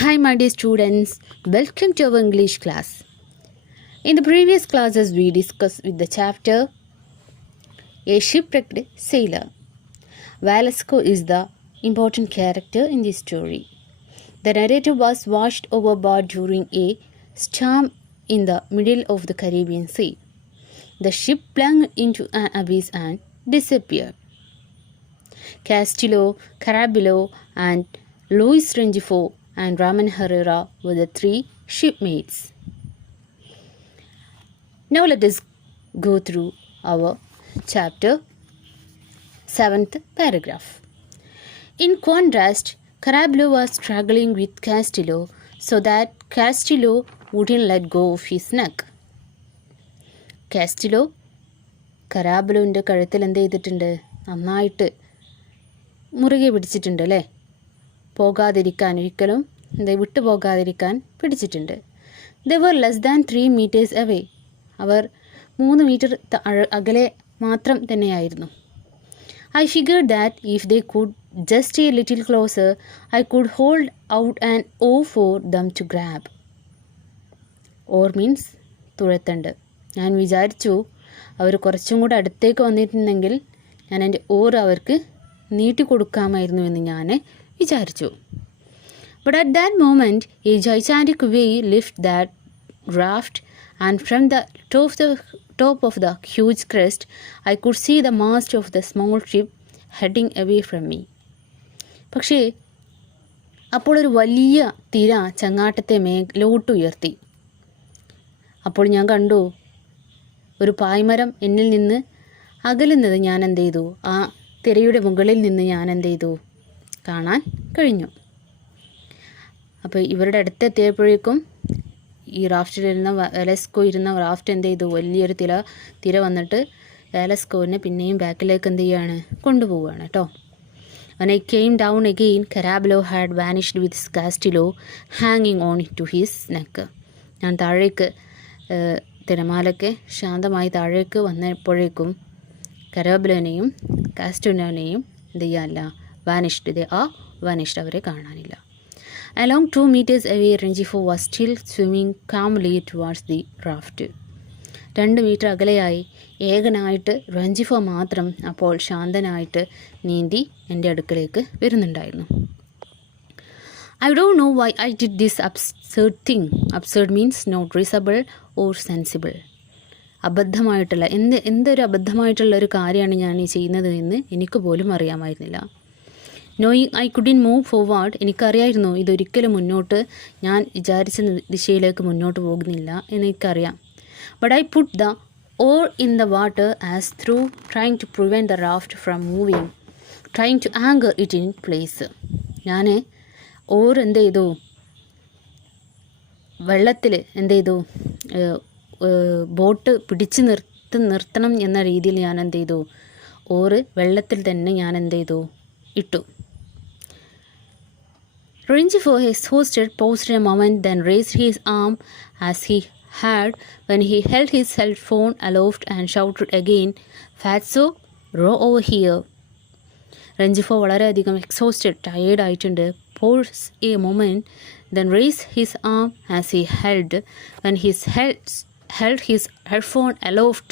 Hi my dear students, welcome to our English class. In the previous classes we discussed with the chapter A Shipwrecked Sailor. Velasco is the important character in this story. The narrator was washed overboard during a storm in the middle of the Caribbean Sea. The ship plunged into an abyss and disappeared. Castillo, Caraballo and Luis Rengifo and Ramon Herrera were the three shipmates. Now let us go through our chapter 7th paragraph. In contrast, Caraballo was struggling with Castillo so that Castillo wouldn't let go of his neck. Castillo കരാബലോൻ്റെ കഴുത്തിൽ എന്ത് ചെയ്തിട്ടുണ്ട്? നന്നായിട്ട് മുറുകെ പിടിച്ചിട്ടുണ്ട് അല്ലേ? പോകാതിരിക്കാൻ ഒരിക്കലും വിട്ടു പോകാതിരിക്കാൻ പിടിച്ചിട്ടുണ്ട്. They were less than 3 meters away. Our 3 metre അകലെ മാത്രം തന്നെയായിരുന്നു. I figured that if they could just stay a little closer, I could hold out an oar for them to grab. Oar means തുഴത്തണ്ട്. ഞാൻ വിചാരിച്ചു അവർ കുറച്ചും കൂടെ അടുത്തേക്ക് വന്നിട്ടുണ്ടെങ്കിൽ ഞാൻ എൻ്റെ ഓർ അവർക്ക് നീട്ടിക്കൊടുക്കാമായിരുന്നു എന്ന് ഞാൻ വിചാരിച്ചു. But at that moment, a gigantic wave lifted that raft, and from the top of the huge crest, I could see the mast of the small ship heading away from me. പക്ഷേ അപ്പോൾ ഒരു വലിയ തിര ചങ്ങാട്ടത്തെ മേലോട്ടുയർത്തി. അപ്പോൾ ഞാൻ കണ്ടു ഒരു പായ്മരം എന്നിൽ നിന്ന് അകലുന്നത് ഞാൻ എന്ത് ചെയ്തു? ആ തിരയുടെ മുകളിൽ നിന്ന് ഞാൻ എന്ത് ചെയ്തു? കാണാൻ കഴിഞ്ഞു. അപ്പോൾ ഇവരുടെ അടുത്തെത്തിയപ്പോഴേക്കും ഈ റാഫ്റ്റിലിരുന്ന വെലസ്കോ ഇരുന്ന റാഫ്റ്റ് എന്ത് ചെയ്തു? വലിയൊരു തിര വന്നിട്ട് വെലസ്കോവിനെ പിന്നെയും ബാക്കിലേക്ക് എന്ത് ചെയ്യാണ്? കൊണ്ടുപോവുകയാണ് കേട്ടോ. When I came down again, Caraballo had vanished with Castillo hanging on to his neck. ഞാൻ താഴേക്ക് തിരമാലയ്ക്ക് ശാന്തമായി താഴേക്ക് വന്നപ്പോഴേക്കും കരാബലോനെയും കാസ്റ്റിലോനെയും എന്ത് ചെയ്യാനില്ല? വാനിഷ്ഡ് അവരെ കാണാനില്ല. Along 2 meters away, Rengifo was still swimming calmly towards the raft. 2 metre അകലെയായി ഏകനായിട്ട് റെഞ്ചിഫോ മാത്രം അപ്പോൾ ശാന്തനായിട്ട് നീന്തി എൻ്റെ അടുക്കലേക്ക് വരുന്നുണ്ടായിരുന്നു. I don't know why I did this absurd thing. Absurd means not reasonable or sensible. അബദ്ധമായിട്ടുള്ള എന്തൊരു അബദ്ധമായിട്ടുള്ള ഒരു കാര്യമാണ് ഞാൻ ഈ ചെയ്യുന്നത് എന്ന് എനിക്ക് പോലും അറിയാമായിരുന്നില്ല. Knowing I couldn't move forward, എനിക്കറിയായിരുന്നു ഇതൊരിക്കലും മുന്നോട്ട് ഞാൻ വിചാരിച്ച ദിശയിലേക്ക് മുന്നോട്ട് പോകുന്നില്ല എന്നെനിക്കറിയാം. But I put the oar in the water as through trying to prevent the raft from moving, trying to anchor it in place. ഞാൻ ഓർ എന്ത് ചെയ്തു? വെള്ളത്തിൽ എന്ത് ചെയ്തു? ബോട്ട് പിടിച്ച് നിർത്തണം എന്ന രീതിയിൽ ഞാൻ എന്ത് ചെയ്തു? ഓറ് വെള്ളത്തിൽ തന്നെ ഞാൻ എന്ത് ചെയ്തു? ഇട്ടു. Rengifo, exhausted, paused a moment, then raised his arm as he had when he held his cell phone aloft and shouted again, "Fatso, row over here." Rengifo വളരെയധികം എക്സോസ്റ്റഡ്, ടയേർഡ് ആയിട്ടുണ്ട്. Pause a moment, then raised his arm as he held when he held his headphone aloft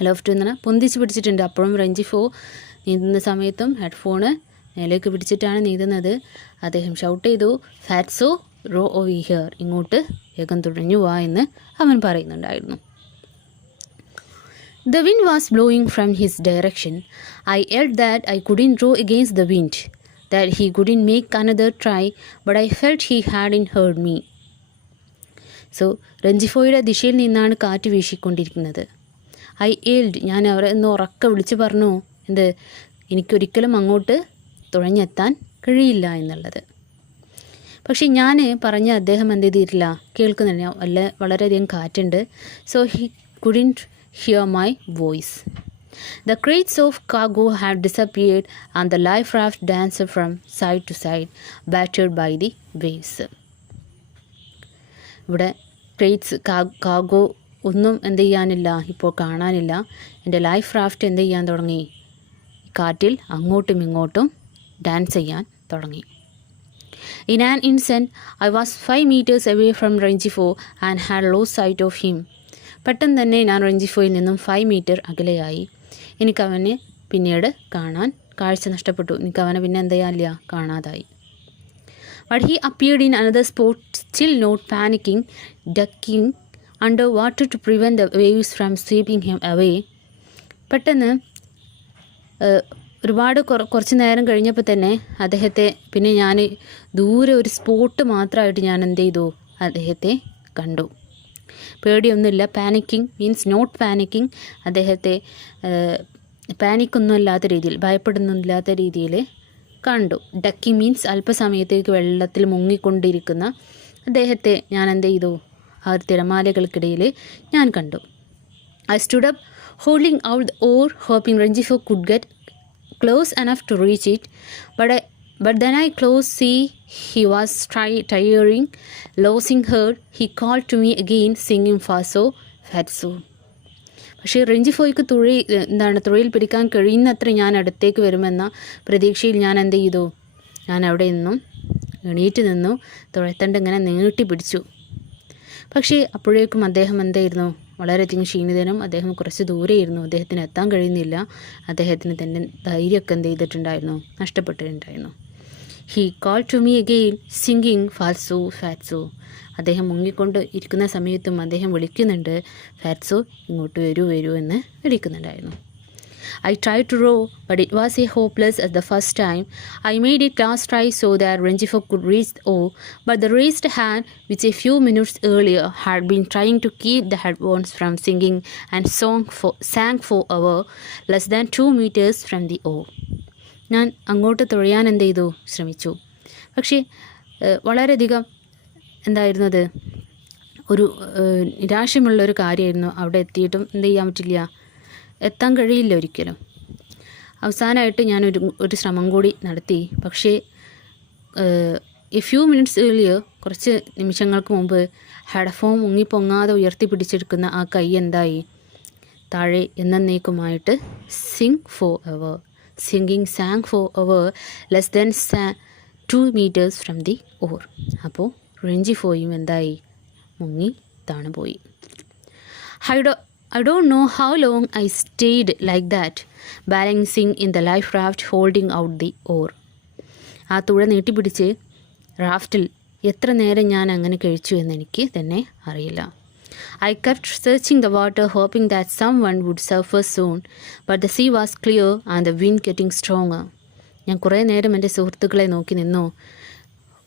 എന്ന് പറഞ്ഞാൽ പൊന്തിച്ച് പിടിച്ചിട്ടുണ്ട്. അപ്പോഴും റെഞ്ചിഫോ നീന്തുന്ന സമയത്തും headphone മേലേക്ക് പിടിച്ചിട്ടാണ് നീന്തുന്നത്. അദ്ദേഹം ഷൗട്ട് ചെയ്തു, ഫാറ്റ്സോ റോ ഓവർ ഹിയർ, ഇങ്ങോട്ട് വേഗം തുഴഞ്ഞു വാ എന്ന് അവൻ പറയുന്നുണ്ടായിരുന്നു. The wind was blowing from his direction. I yelled that I couldn't row against the wind, that he couldn't make another try, but I felt he hadn't heard me. So റെഞ്ചിഫോയുടെ ദിശയിൽ നിന്നാണ് കാറ്റ് വീശിക്കൊണ്ടിരിക്കുന്നത്. ഐ ഏൽഡ്, ഞാൻ അവരെ ഒന്ന് ഉറക്കെ വിളിച്ച് പറഞ്ഞു, എന്ത്? എനിക്കൊരിക്കലും അങ്ങോട്ട് തുഴഞ്ഞെത്താൻ കഴിയില്ല എന്നുള്ളത്. പക്ഷെ ഞാൻ പറഞ്ഞ അദ്ദേഹം എന്ത് ചെയ്തിട്ടില്ല? കേൾക്കുന്നില്ല, വളരെയധികം കാറ്റുണ്ട്. So he couldn't hear my voice. The crates of cargo had disappeared and the life raft danced from side to side, battered by the waves. ഇവിടെ ക്രേറ്റ്സ്, കാർഗോ ഒന്നും എന്ത് ചെയ്യാനില്ല, ഇപ്പോൾ കാണാനില്ല. എൻ്റെ ലൈഫ് റാഫ്റ്റ് എന്ത് ചെയ്യാൻ തുടങ്ങി? കാറ്റിൽ അങ്ങോട്ടും ഇങ്ങോട്ടും ഡാൻസ് ചെയ്യാൻ തുടങ്ങി. In an instant, I was 5 meters away from Rengifo and had lost sight of him. പെട്ടെന്ന് തന്നെ ഞാൻ റെഞ്ചിഫോയിൽ നിന്നും 5 മീറ്റർ അകലെയായി. എനിക്കവനെ പിന്നീട് കാഴ്ച നഷ്ടപ്പെട്ടു. എനിക്കവനെ പിന്നെ എന്ത് ചെയ്യാനില്ല, കാണാതായി. But he appeared in another spot, still not panicking, ducking under water to prevent the waves from sweeping him away. പെട്ടെന്ന് ഒരുപാട് കുറച്ച് നേരം കഴിഞ്ഞപ്പോൾ തന്നെ അദ്ദേഹത്തെ പിന്നെ ഞാൻ ദൂരെ ഒരു സ്പോട്ട് മാത്രമായിട്ട് ഞാൻ എന്ത് ചെയ്തു, അദ്ദേഹത്തെ കണ്ടു. പേടിയൊന്നുമില്ല. Panicking means not panicking. അദ്ദേഹത്തെ പാനിക്കൊന്നുമില്ലാത്ത രീതിയിൽ, ഭയപ്പെടുന്നില്ലാത്ത രീതിയിൽ കണ്ടു. ഡക്കിങ് മീൻസ് അല്പസമയത്തേക്ക് വെള്ളത്തിൽ മുങ്ങിക്കൊണ്ടിരിക്കുന്ന അദ്ദേഹത്തെ ഞാൻ എന്ത് ചെയ്തു, ആ തിരമാലകൾക്കിടയിൽ ഞാൻ കണ്ടു. I stood up, holding out the oar, hoping Rengifo could get close enough to reach it. But then I close see he was tiring, losing her. He called to me again, singing Faso, Fatso. പക്ഷേ റെഞ്ചിഫോയ്ക്ക് തുഴയിൽ പിടിക്കാൻ കഴിയുന്നത്ര ഞാൻ അടുത്തേക്ക് വരുമെന്ന പ്രതീക്ഷയിൽ ഞാൻ എന്ത് ചെയ്തു, ഞാൻ അവിടെ നിന്നും എണീറ്റ് നിന്നു, തുഴത്തണ്ട് ഇങ്ങനെ നീട്ടി പിടിച്ചു. പക്ഷേ അപ്പോഴേക്കും അദ്ദേഹം എന്തായിരുന്നു, വളരെയധികം ക്ഷീണിതനും. അദ്ദേഹം കുറച്ച് ദൂരെയായിരുന്നു. അദ്ദേഹത്തിന് എത്താൻ കഴിയുന്നില്ല. അദ്ദേഹത്തിന് തന്നെ ധൈര്യമൊക്കെ എന്ത് ചെയ്തിട്ടുണ്ടായിരുന്നു, നഷ്ടപ്പെട്ടിട്ടുണ്ടായിരുന്നു. He call to me again singing fatso fatso. അദ്ദേഹം മുങ്ങിക്കൊണ്ട് ഇരിക്കുന്ന സമയത്തും അദ്ദേഹം വിളിക്കുന്നുണ്ട്, ഫാറ്റ്സോ ഇങ്ങോട്ട് വരൂ എന്ന് വിളിക്കുന്നുണ്ടായിരുന്നു. I tried to row, but it was a hopeless as the first time. I made it last try so that Rengifo could reach the oar, but the raised hand, which a few minutes earlier had been trying to keep the headphones from singing and sang for hour, less than 2 meters from the oar. ഞാൻ അങ്ങോട്ട് തുഴയാൻ എന്ത് ചെയ്തു, ശ്രമിച്ചു. പക്ഷേ വളരെയധികം എന്തായിരുന്നത്, ഒരു നിരാശമുള്ളൊരു കാര്യമായിരുന്നു. അവിടെ എത്തിയിട്ടും എന്ത് ചെയ്യാൻ പറ്റില്ല, എത്താൻ കഴിയില്ല ഒരിക്കലും. അവസാനമായിട്ട് ഞാനൊരു ശ്രമം കൂടി നടത്തി. പക്ഷേ എ ഫ്യൂ മിനിറ്റ്സ് ഏർലിയർ, കുറച്ച് നിമിഷങ്ങൾക്ക് മുമ്പ് ഹെഡ്ഫോൺ മുങ്ങിപ്പൊങ്ങാതെ ഉയർത്തിപ്പിടിച്ചെടുക്കുന്ന ആ കൈ എന്തായി, താഴെ എന്നേക്കുമായിട്ട് sang for hour less than 2 meters from the oar. അപ്പോൾ റെഞ്ചിഫോയും എന്തായി, മുങ്ങി താണുപോയി. I don't know how long I stayed like that, balancing in the life raft, holding out the oar. ആ തുഴ നീട്ടിപ്പിടിച്ച് റാഫ്റ്റിൽ എത്ര നേരം ഞാൻ അങ്ങനെ കഴിച്ചു എന്നെനിക്ക് തന്നെ അറിയില്ല. I kept searching the water, hoping that someone would surface soon, but the sea was clear and the wind getting stronger. ഞാൻ കുറേ നേരം എൻ്റെ സുഹൃത്തുക്കളെ നോക്കി നിന്നു.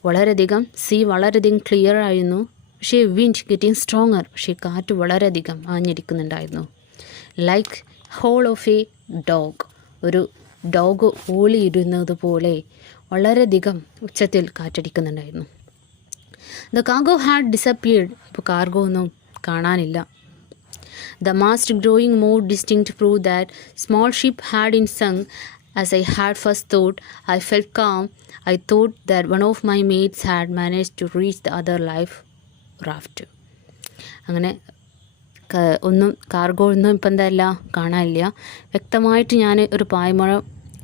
വളരെയധികം ക്ലിയർ ആയിരുന്നു. പക്ഷേ വിൻഡ് ഗെറ്റിംഗ് സ്ട്രോങ്ങർ, പക്ഷേ കാറ്റ് വളരെയധികം ആഞ്ഞടിക്കുന്നുണ്ടായിരുന്നു. Like howl of a dog, ഒരു ഡോഗ് ഓളിയിരുന്നത് പോലെ വളരെയധികം ഉച്ചത്തിൽ കാറ്റടിക്കുന്നുണ്ടായിരുന്നു. The cargo had disappeared. ഇപ്പോൾ കാർഗോ ഒന്നും കാണാനില്ല. The mast growing more distinct prove that small ship had in sunk as I had first thought. I felt calm. I thought that one of my mates had managed to reach the other life raft. അങ്ങനെ cargo ഒന്നും ഇപ്പം എന്തല്ല കാണാനില്ല. വ്യക്തമായിട്ട് ഞാൻ ഒരു പായ്മഴം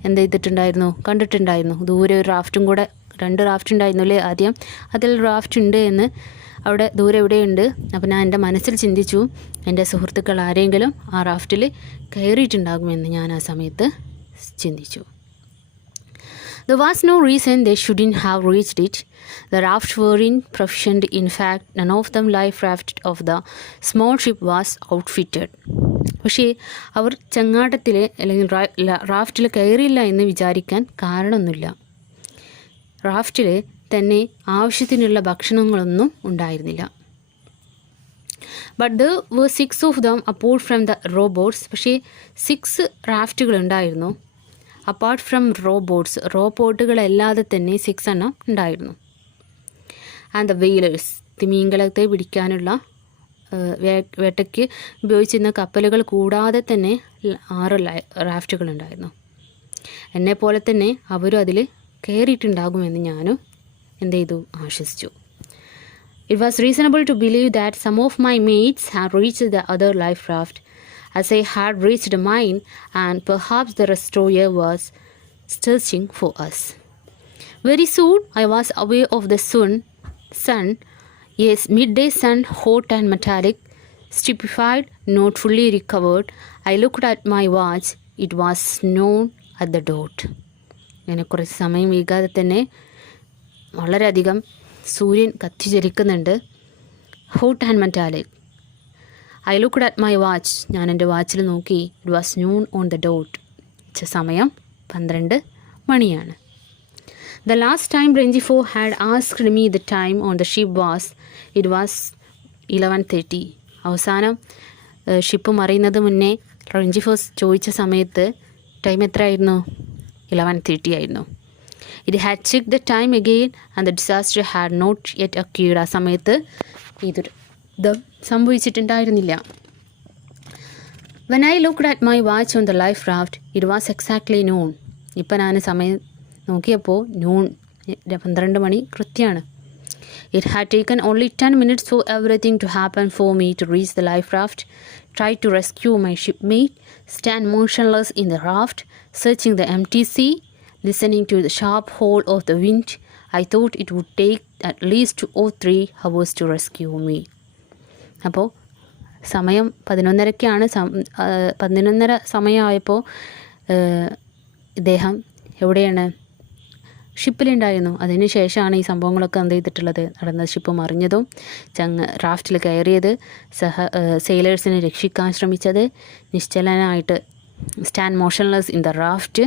എന്ത് ചെയ്തിട്ടുണ്ടായിരുന്നു, കണ്ടിട്ടുണ്ടായിരുന്നു. ദൂരെ ഒരു റാഫ്റ്റും കൂടെ, 2 റാഫ്റ്റ് ഉണ്ടായിരുന്നു അല്ലേ ആദ്യം, അതിൽ റാഫ്റ്റ് ഉണ്ട് എന്ന് അവിടെ ദൂരെ എവിടെയുണ്ട്. അപ്പോൾ ഞാൻ എൻ്റെ മനസ്സിൽ ചിന്തിച്ചു, എൻ്റെ സുഹൃത്തുക്കൾ ആരെങ്കിലും ആ റാഫ്റ്റിൽ കയറിയിട്ടുണ്ടാകുമെന്ന് ഞാൻ ആ സമയത്ത് ചിന്തിച്ചു. There was no reason they shouldn't have reached it. The rafts were proficient. In fact, none of them life raft of the small ship was outfitted. പക്ഷേ അവർ ചങ്ങാടത്തിൽ അല്ലെങ്കിൽ റാഫ്റ്റിൽ കയറിയില്ല എന്ന് വിചാരിക്കാൻ കാരണമൊന്നുമില്ല. റാഫ്റ്റിൽ തന്നെ ആവശ്യത്തിനുള്ള ഭക്ഷണങ്ങളൊന്നും ഉണ്ടായിരുന്നില്ല. But there were 6 of them apart from the rowboats. പക്ഷേ 6 റാഫ്റ്റുകൾ ഉണ്ടായിരുന്നു. അപ്പാർട്ട് ഫ്രം റോബോട്ടുകളല്ലാതെ തന്നെ 6 എണ്ണം ഉണ്ടായിരുന്നു. ആൻഡ് ദ വെയിലേഴ്സ്, തിമീങ്കലത്തെ പിടിക്കാനുള്ള വേട്ടയ്ക്ക് ഉപയോഗിച്ചിരുന്ന കപ്പലുകൾ കൂടാതെ തന്നെ 6 റാഫ്റ്റുകൾ ഉണ്ടായിരുന്നു. എന്നെപ്പോലെ തന്നെ അവരും അതിൽ കയറിയിട്ടുണ്ടാകുമെന്ന് ഞാനും എന്ത് ചെയ്തു, ആശ്വസിച്ചു. It was reasonable to believe that some of my mates had reached the other life raft as I had reached mine, and perhaps the destroyer was searching for us. Very soon I was aware of the sun. Yes, midday sun, hot and metallic, stupefied, not fully recovered. I looked at my watch. It was noon at the dot. അങ്ങനെ കുറച്ച് സമയം വൈകാതെ തന്നെ വളരെയധികം സൂര്യൻ കത്തിജ്വലിക്കുന്നുണ്ട്. Hot and metallic. I looked at my watch. ഞാൻ എൻ്റെ വാച്ചിൽ നോക്കി. It was noon on the dot. സമയം 12 മണിയാണ്. The last time Rengifo had asked me the time on the ship it was 11:30. അവസാനം ഷിപ്പ് മറിയുന്നത് മുന്നേ റെഞ്ചിഫോസ് ചോദിച്ച സമയത്ത് ടൈം എത്രയായിരുന്നു? 11:30 ആയിരുന്നു. It had checked the time again and the disaster had not yet occurred. ആ സമയത്ത് ഇതൊരു സംഭവിച്ചിട്ടുണ്ടായിരുന്നില്ല. When I looked at my watch on the life raft, it was exactly noon. ഇപ്പം ഞാൻ സമയം നോക്കിയപ്പോൾ noon 12 മണി കൃത്യമാണ്. It had taken only 10 minutes for everything to happen for me to reach the life raft, try to rescue my shipmate, stand motionless in the raft, searching the empty sea, listening to the sharp howl of the wind. I thought it would take at least 2 or 3 hours to rescue me. അപ്പോൾ സമയം 11:30 11:30 സമയമായപ്പോൾ ഇദ്ദേഹം എവിടെയാണ്? ഷിപ്പിലുണ്ടായിരുന്നു. അതിന് ശേഷമാണ് ഈ സംഭവങ്ങളൊക്കെ എന്ത് ചെയ്തിട്ടുള്ളത് നടന്നത്. ഷിപ്പ് മറിഞ്ഞതും റാഫ്റ്റിൽ കയറിയത്, സെയിലേഴ്സിനെ രക്ഷിക്കാൻ ശ്രമിച്ചത്, നിശ്ചലനായിട്ട് stand motionless in the raft,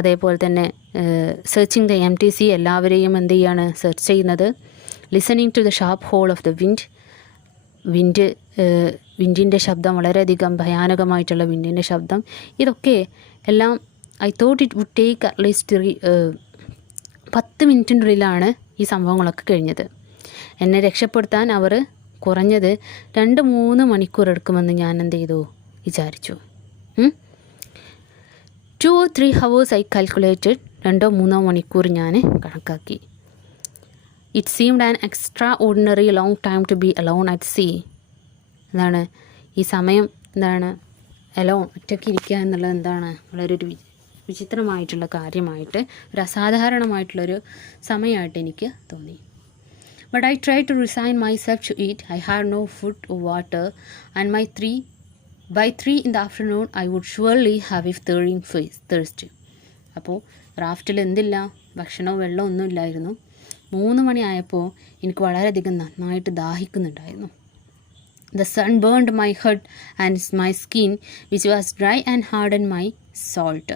അതേപോലെ തന്നെ സെർച്ചിങ് ദ എംടി സി, എല്ലാവരെയും എന്ത് ചെയ്യാണ്? സെർച്ച് ചെയ്യുന്നത്. Listening to the sharp howl of the വിൻഡിൻ്റെ ശബ്ദം, വളരെയധികം ഭയാനകമായിട്ടുള്ള വിൻഡിൻ്റെ ശബ്ദം. ഇതൊക്കെ എല്ലാം I thought it would take at least 10 മിനിറ്റിനുള്ളിലാണ് ഈ സംഭവങ്ങളൊക്കെ കഴിഞ്ഞത്. എന്നെ രക്ഷപ്പെടുത്താൻ അവർ കുറഞ്ഞത് 2-3 മണിക്കൂർ എടുക്കുമെന്ന് ഞാൻ എന്ത് ചെയ്തു? വിചാരിച്ചു. 2 or 3 hours I calculated. 2-3 മണിക്കൂർ ഞാൻ കണക്കാക്കി. It seemed an extraordinary long time to be alone at sea. എന്താണ് ഈ സമയം? എന്താണ് അലോൺ, ഒറ്റയ്ക്ക് ഇരിക്കുക എന്നുള്ളത് എന്താണ്? വളരെ ഒരു വിചിത്രമായിട്ടുള്ള കാര്യമായിട്ട്, ഒരു അസാധാരണമായിട്ടുള്ളൊരു സമയമായിട്ട് എനിക്ക് തോന്നി. But I tried to resign myself to it. I had no food or water, and by 3 in the afternoon I would surely have a stirring thirst. അപ്പോൾ റാഫ്റ്റിൽ എന്തില്ല? ഭക്ഷണമോ വെള്ളമോ ഒന്നും ഇല്ലായിരുന്നു. 3 മണിയായപ്പോൾ എനിക്ക് വളരെയധികം നന്നായിട്ട് ദാഹിക്കുന്നുണ്ടായിരുന്നു. The sun burned my head and my skin, which was dry and hardened my salt.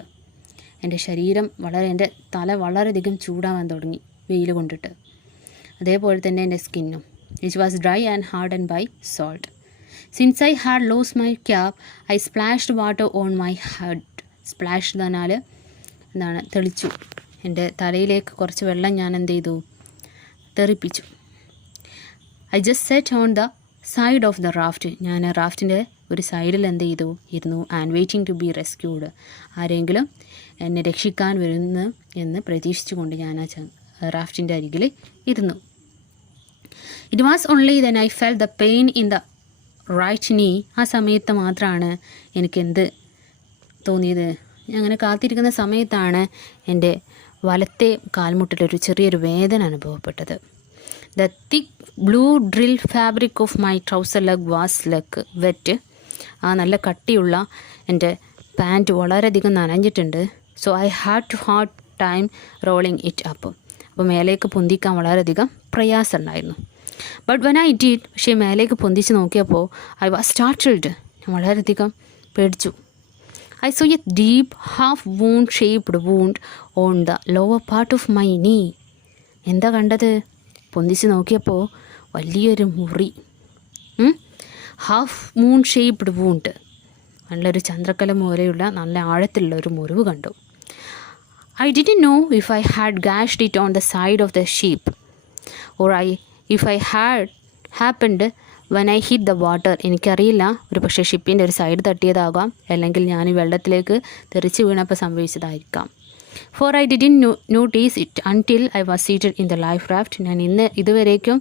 എൻ്റെ ശരീരം എൻ്റെ തല വളരെയധികം ചൂടാവാൻ തുടങ്ങി വെയിൽ കൊണ്ടിട്ട്. അതേപോലെ തന്നെ എൻ്റെ സ്കിന്നും, which was dry and hardened by salt. Since I had lost my cap, I splashed water on my head. Splash എന്നാൽ എന്താണ്? തെളിച്ചു. എൻ്റെ തലയിലേക്ക് കുറച്ച് വെള്ളം ഞാൻ എന്ത് ചെയ്തു? തെറിപ്പിച്ചു. I just set on the side of the raft. ഞാൻ റാഫ്റ്റിൻ്റെ ഒരു സൈഡിൽ എന്ത് ചെയ്തു? ഇരുന്നു. And waiting to be rescued. ആരെങ്കിലും എന്നെ രക്ഷിക്കാൻ വരുന്നു എന്ന് പ്രതീക്ഷിച്ചുകൊണ്ട് ഞാൻ ആ റാഫ്റ്റിൻ്റെ അരികിൽ ഇരുന്നു. It was only then I fell the pain in the right knee. ആ സമയത്ത് മാത്രമാണ് എനിക്കെന്ത് തോന്നിയത്? അങ്ങനെ കാത്തിരിക്കുന്ന സമയത്താണ് എൻ്റെ വലത്തെ കാൽമുട്ടിലൊരു ചെറിയൊരു വേദന അനുഭവപ്പെട്ടത്. The thick blue drill fabric of my trouser leg was wet. ആ നല്ല കട്ടിയുള്ള എൻ്റെ പാൻറ്റ് വളരെയധികം നനഞ്ഞിട്ടുണ്ട്. So I had time rolling it up. അപ്പോൾ മേലേക്ക് പൊന്തിക്കാൻ വളരെയധികം പ്രയാസമുണ്ടായിരുന്നു. ബട്ട് വെൻ ഐ ഡിഡ്, പക്ഷേ മേലേക്ക് പൊന്തിച്ച് നോക്കിയപ്പോൾ ഐ വാസ് സ്റ്റാർട്ടിൽഡ്. ഞാൻ വളരെയധികം പേടിച്ചു. I saw a deep half shaped wound on the lower part of my knee. എന്താ കണ്ടത്? പൊന്തിച്ച് നോക്കിയപ്പോൾ വലിയൊരു മുറി, ഹാഫ് മൂൺ ഷേപ്ഡ് വൂണ്ട്, നല്ലൊരു ചന്ദ്രക്കല പോലെയുള്ള നല്ല ആഴത്തിലുള്ള ഒരു മുറിവ് കണ്ടു. I didn't know if I had gashed it on the side of the ship or if I had happened when I hit the water. എനിക്കറിയില്ല, ഒരു പക്ഷേ ഷിപ്പിൻ്റെ ഒരു സൈഡ് തട്ടിയതാകാം, അല്ലെങ്കിൽ ഞാൻ ഈ വെള്ളത്തിലേക്ക് തെറിച്ച് വീണപ്പോൾ സംഭവിച്ചതായിരിക്കാം. For I didn't notice it until I was seated in the life raft. ഞാൻ ഇതുവരേക്കും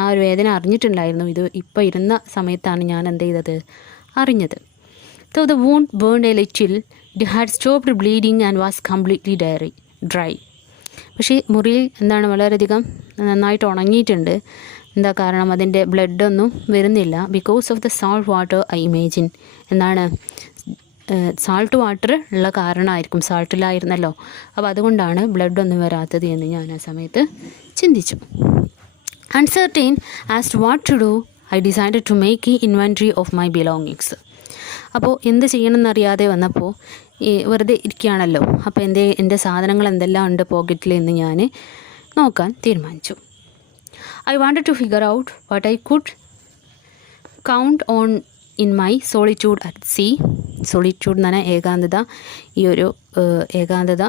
ആ ഒരു വേദന അറിഞ്ഞിട്ടുണ്ടായിരുന്നു. ഇപ്പോൾ ഇരുന്ന സമയത്താണ് ഞാൻ എന്ത് ചെയ്തത്? അറിഞ്ഞത്. So the wound burned a little. It had stopped bleeding and was completely dry. പക്ഷേ മുറിയിൽ എന്താണ് വളരെയധികം നന്നായിട്ട് ഉണങ്ങിയിട്ടുണ്ട്. എന്താ കാരണം? അതിൻ്റെ ബ്ലഡൊന്നും വരുന്നില്ല. Because of the salt water I imagine. എന്താണ്? സാൾട്ട് വാട്ടർ ഉള്ള കാരണമായിരിക്കും, സാൾട്ടിലായിരുന്നല്ലോ. അപ്പോൾ അതുകൊണ്ടാണ് ബ്ലഡൊന്നും വരാത്തത് എന്ന് ഞാൻ ആ സമയത്ത് ചിന്തിച്ചു. Uncertain as to what to do, I decided to make inventory of my belongings. അപ്പോൾ എന്ത് ചെയ്യണമെന്നറിയാതെ വന്നപ്പോൾ വെറുതെ ഇരിക്കുകയാണല്ലോ. അപ്പോൾ എൻ്റെ സാധനങ്ങൾ എന്തെല്ലാം ഉണ്ട് പോക്കറ്റിൽ എന്ന് ഞാൻ നോക്കാൻ തീരുമാനിച്ചു. I wanted to figure out what I could count on in my solitude at sea. Solitude എന്ന് പറഞ്ഞാൽ ഏകാന്തത. ഈ ഒരു ഏകാന്തത,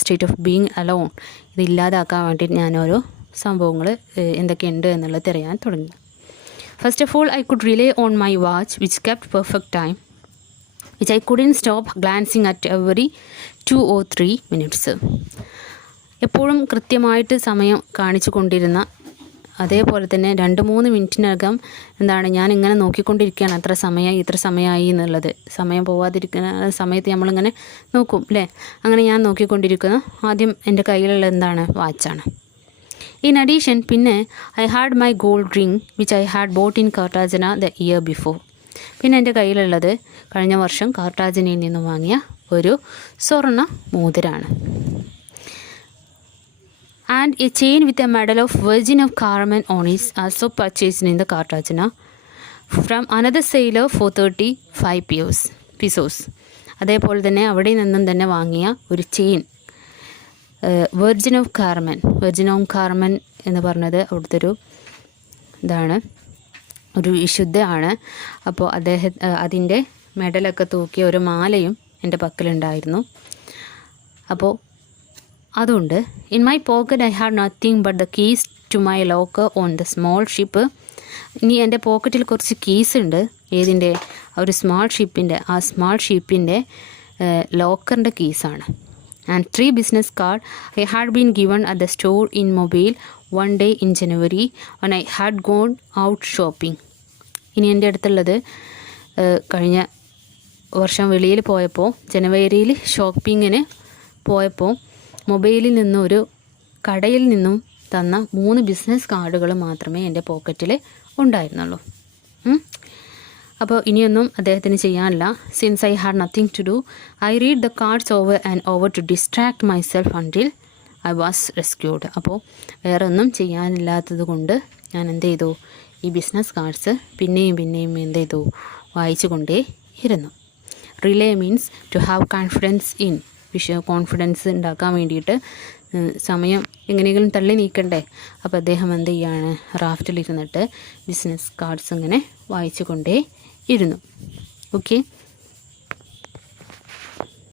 സ്റ്റേറ്റ് ഓഫ് ബീങ് അലോൺ, ഇത് ഇല്ലാതാക്കാൻ വേണ്ടിയിട്ട് ഞാൻ ഓരോ സംഭവങ്ങൾ എന്തൊക്കെയുണ്ട് എന്നുള്ളത് തിരയാൻ തുടങ്ങി. First of all I could relay on my watch which kept perfect time which I couldn't stop glancing at every 2 or 3 minutes. എപ്പോഴും കൃത്യമായിട്ട് സമയം കാണിച്ചു കൊണ്ടിരുന്ന, അതേപോലെ തന്നെ 2-3 മിനിറ്റിനകം എന്താണ് ഞാൻ ഇങ്ങനെ നോക്കിക്കൊണ്ടിരിക്കുകയാണ് ഇത്ര സമയമായി എന്നുള്ളത്. സമയം പോവാതിരിക്കുന്ന സമയത്ത് നമ്മളിങ്ങനെ നോക്കും അല്ലേ? അങ്ങനെ ഞാൻ നോക്കിക്കൊണ്ടിരിക്കുന്ന ആദ്യം എൻ്റെ കയ്യിലുള്ള എന്താണ്? വാച്ചാണ്. ഇൻ അഡീഷൻ പിന്നെ I had my gold ring which I had bought in Cartagena the year before. പിന്നെ എൻ്റെ കയ്യിലുള്ളത് കഴിഞ്ഞ വർഷം കാർട്ടാജനയിൽ നിന്നും വാങ്ങിയ ഒരു സ്വർണ്ണ മോതിരാണ്. And a chain with a medal of Virgin of Carmen on is also purchased in the Cartagena from another sailor for 35 pesos. അതേപോലെ തന്നെ അവിടെ നിന്നും തന്നെ വാങ്ങിയ ഒരു ചെയിൻ, വെർജിൻ ഓഫ് കാർമൻ എന്ന് പറഞ്ഞത് അവിടുത്തെ ഒരു ഇതാണ്, ഒരു വിശുദ്ധയാണ്. അപ്പോൾ അതിൻ്റെ മെഡലൊക്കെ തൂക്കിയ ഒരു മാലയും എൻ്റെ പക്കലുണ്ടായിരുന്നു. അപ്പോൾ അതുകൊണ്ട് in my pocket I had nothing but the keys to my locker on the small ship. ഇനി എൻ്റെ പോക്കറ്റിൽ കുറച്ച് കീസ് ഉണ്ട്. ഏതിൻ്റെ? ഒരു സ്മാൾ ഷിപ്പിൻ്റെ ലോക്കറിൻ്റെ കീസാണ്. And 3 business card I had been given at the store in Mobile one day in January when I had gone out shopping. ഇനി എൻ്റെ അടുത്തുള്ളത് കഴിഞ്ഞ വർഷം വെളിയിൽ പോയപ്പോൾ, ജനുവരിയിൽ ഷോപ്പിങ്ങിന് പോയപ്പോൾ മൊബൈലിൽ നിന്നും ഒരു കടയിൽ നിന്നും തന്ന 3 ബിസിനസ് കാർഡുകൾ മാത്രമേ എൻ്റെ പോക്കറ്റിൽ ഉണ്ടായിരുന്നുള്ളൂ. അപ്പോൾ ഇനിയൊന്നും അദ്ദേഹത്തിന് ചെയ്യാനില്ല. Since I had nothing to do I read the cards over and over to distract myself until I was rescued. അപ്പോൾ വേറെ ഒന്നും ചെയ്യാനില്ലാത്തത് കൊണ്ട് ഞാൻ എന്ത് ചെയ്തു? ഈ ബിസിനസ് കാർഡ്സ് പിന്നെയും എന്ത് ചെയ്തു? വായിച്ചു കൊണ്ടേ ഇരുന്നു. Rely means to have confidence in. Confidence ഉണ്ടാക്കാൻ വേണ്ടിയിട്ട് സമയം എങ്ങനെയെങ്കിലും തള്ളി നീക്കണ്ടേ? അപ്പോൾ അദ്ദേഹം എന്ത് ചെയ്യാണ്? റാഫ്റ്റിലിരുന്നിട്ട് ബിസിനസ് കാർഡ്സ് ഇങ്ങനെ വായിച്ചു കൊണ്ടേ ഇരുന്നു. ഓക്കെ.